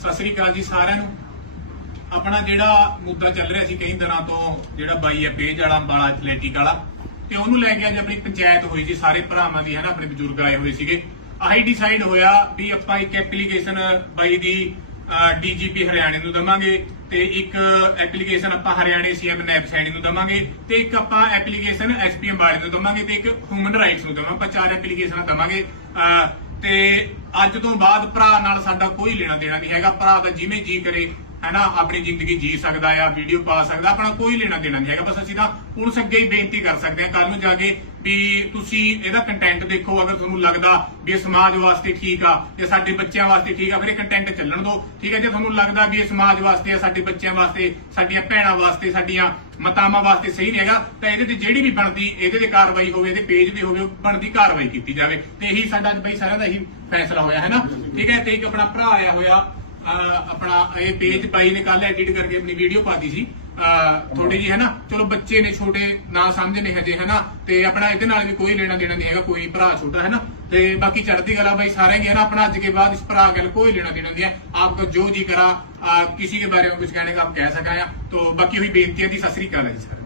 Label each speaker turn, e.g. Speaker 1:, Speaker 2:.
Speaker 1: ਸਤਿ ਸ੍ਰੀ ਅਕਾਲ ਜੀ ਸਾਰਿਆਂ ਨੂੰ। ਆਪਣਾ ਜਿਹੜਾ ਮੁੱਦਾ ਚੱਲ ਰਿਹਾ ਸੀ ਕਈ ਦਿਨਾਂ ਤੋਂ, ਜਿਹੜਾ ਬਾਈ ਹੈ ਪੇਜ ਵਾਲਾ, ਅੰਬਾਲਾ ਐਥਲੈਟਿਕ ਵਾਲਾ, ਤੇ ਉਹਨੂੰ ਲੈ ਕੇ ਅੱਜ ਆਪਣੀ ਪੰਚਾਇਤ ਹੋਈ ਸੀ ਸਾਰੇ ਭਰਾਵਾਂ ਦੀ, ਹੈ ਨਾ, ਆਪਣੇ ਬਜ਼ੁਰਗ ਆਏ ਹੋਏ ਸੀਗੇ। ਆਹੀ ਡਿਸਾਈਡ ਹੋਇਆ ਵੀ ਆਪਾਂ ਇੱਕ ਐਪਲੀਕੇਸ਼ਨ ਬਾਈ ਦੀ ਡੀਜੀਪੀ ਹਰਿਆਣੇ ਨੂੰ ਦਵਾਂਗੇ, ਤੇ ਇੱਕ ਐਪਲੀਕੇਸ਼ਨ ਆਪਾਂ ਹਰਿਆਣੇ ਸੀਐਮ ਨੈਬ ਸੈਣੀ ਨੂੰ ਦਵਾਂਗੇ, ਤੇ ਇੱਕ ਆਪਾਂ ਐਪਲੀਕੇਸ਼ਨ ਐਸਪੀ ਵਾਲੇ ਨੂੰ ਦਵਾਂਗੇ, ਤੇ ਇੱਕ ਹਿਊਮਨ ਰਾਈਟਸ ਨੂੰ ਦਵਾਂਗੇ ਆਪਾਂ ਚਾਰ ਐਪਲੀਕੇਸ਼ਨਾਂ ਦਵਾਂਗੇ ਤੇ ਅੱਜ ਤੋਂ ਬਾਅਦ ਭਰਾ ਨਾਲ ਸਾਡਾ ਕੋਈ ਲੈਣਾ ਦੇਣਾ ਨਹੀਂ ਹੈਗਾ। ਭਰਾ ਦਾ ਜਿਵੇਂ ਜੀ ਕਰੇ ਹੈਨਾ ਆਪਣੀ ਜ਼ਿੰਦਗੀ ਜੀ ਸਕਦਾ ਆ ਵੀਡੀਓ ਪਾ ਸਕਦਾ, ਆਪਣਾ ਕੋਈ ਲੈਣਾ ਦੇਣਾ ਨਹੀਂ ਹੈਗਾ, ਬਸ ਅਸੀਂ ਤਾਂ ਪੁਲਿਸ ਅੱਗੇ ਹੀ ਬੇਨਤੀ ਕਰ ਸਕਦੇ ਹਾਂ ਕੱਲ ਨੂੰ ਜਾ ਕੇ ਵੀ ਤੁਸੀਂ ਇਹਦਾ ਕੰਟੈਂਟ ਦੇਖੋ, ਅਗਰ ਤੁਹਾਨੂੰ ਲੱਗਦਾ ਵੀ ਇਹ ਸਮਾਜ ਵਾਸਤੇ ਠੀਕ ਆ ਤੇ ਸਾਡੇ ਬੱਚਿਆਂ ਵਾਸਤੇ ਠੀਕ ਆ, ਫਿਰ ਇਹ ਕੰਟੈਂਟ ਚੱਲਣ ਦਿਓ, ਠੀਕ ਹੈ, ਜੇ ਤੁਹਾਨੂੰ ਲੱਗਦਾ ਵੀ ਇਹ ਸਮਾਜ ਵਾਸਤੇ ਆ ਸਾਡੇ ਬੱਚਿਆਂ ਵਾਸਤੇ, ਸਾਡੀਆਂ ਭੈਣਾਂ ਵਾਸਤੇ, ਸਾਡੀਆਂ ਮਤਾਵਾਂ ਵਾਸਤੇ ਸਹੀ ਨਹੀਂ ਹੈਗਾ, ਤਾਂ ਇਹਦੇ ਤੇ ਜਿਹੜੀ ਵੀ ਬਣਦੀ, ਇਹਦੇ ਤੇ ਕਾਰਵਾਈ ਹੋਵੇ, ਇਹਦੇ ਪੇਜ ਤੇ ਹੋਵੇ ਬਣਦੀ ਕਾਰਵਾਈ ਕੀਤੀ ਜਾਵੇ, ਤੇ ਇਹੀ ਸਾਡਾ ਬਈ ਸਾਰਿਆਂ ਦਾ ਇਹੀ ਫੈਸਲਾ ਹੋਇਆ, ਹੈ ਨਾ? ਠੀਕ ਹੈ, ਤੇ ਇੱਕ ਆਪਣਾ ਭਰਾ ਆਇਆ ਹੋਇਆ ਆਪਣਾ ਇਹ ਪੇਜ ਪਾਈ ਨੇ ਕੱਲ ਐਡਿਟ ਕਰਕੇ ਆਪਣੀ ਵੀਡੀਓ ਪਾਤੀ ਸੀ ਥੋੜੀ ਜੀ ਹੈ ਨਾ ਚਲੋ ਬੱਚੇ ਨੇ ਛੋਟੇ ਨਾ ਸਮਝਨੇ ਹਜੇ ਹੈ ਨਾ ਤੇ ਆਪਣਾ ਇਹਦੇ ਨਾਲ ਵੀ ਕੋਈ ਲੈਣਾ ਦੇਣਾ ਨਹੀਂ ਹੈਗਾ ਕੋਈ ਭਰਾ ਛੋਟਾ ਹੈ ਨਾ ਤੇ ਬਾਕੀ ਚੜ੍ਹਦੀ ਕਲਾ ਬਾਈ ਸਾਰੇ ਹੀ है ना अपना आज के बाद इस भरा के कोई लेना देना नहीं है आपको जो जी करा आ, किसी के बारे में कुछ कहने का आप कह सका तो बाकी हुई बेनती है दी सत श्री अकाल है जी सर